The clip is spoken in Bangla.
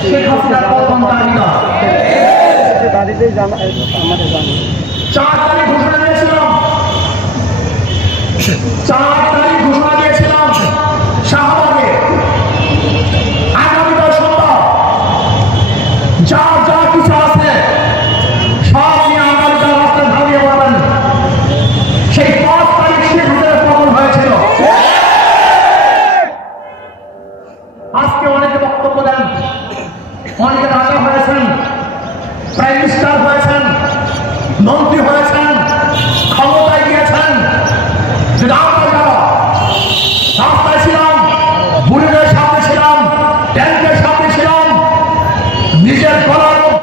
শেখ হাসিনার পতন দাবি না। 4 তারিখ ঘোষণা দিয়েছিলাম, 4 তারিখ ঘোষণা দিয়েছিলাম শাহবাগে আগামীকাল সোমবার যা যা কিছু আছে সব নিয়ে আগামীকাল রাস্তায় ঝাঁপিয়ে পড়বেন। সেই 5 তারিখ শেখ হাসিনার পতন হয়েছিল। আজকে অনেকে বক্তব্য দেন, অনেকে রাজা হয়েছেন, প্রাইম মিনিস্টার হয়েছেন, মন্ত্রী